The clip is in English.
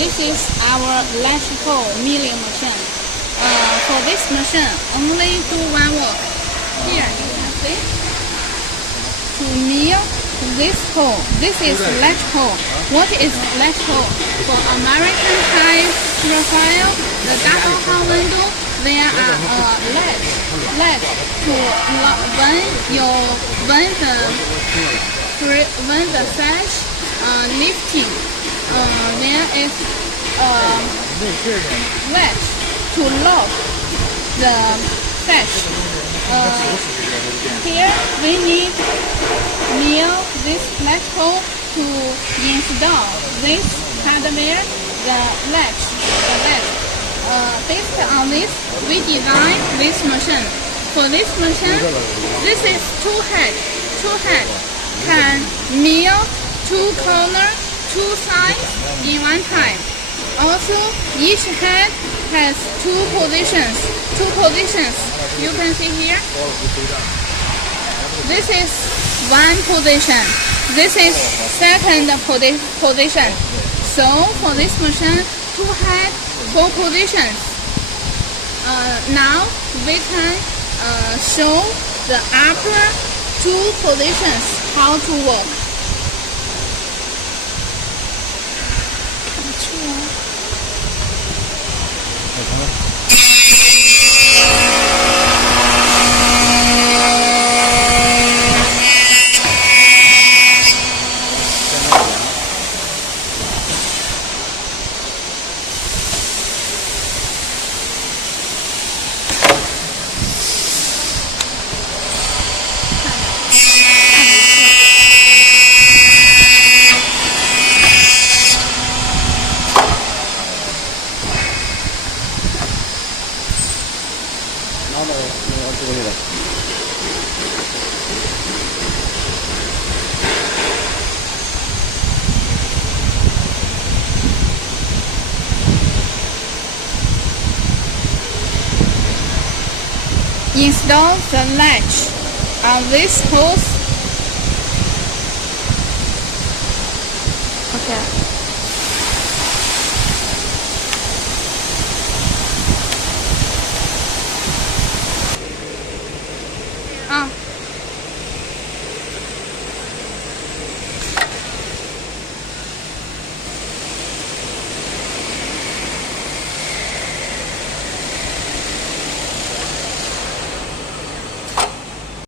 this is our latch hole milling machine. For this machine, only do one work. Here you can see. To mill this hole. This is latch hole. What is latch hole? For American type profile, the double hole window, there are latch to when the sash lifting, there is latch to lock the sash. Here we need mill this latch hole to install this hardware, the latch. Based on this, we designed this machine. For this machine, this is two head can mill two corners, two sides in one time. Also, each head has two positions. You can see here. This is one position. This is second position. So for this machine, two head, four positions. Now we can show the upper two positions how to work. Install the latch on this hose. Okay.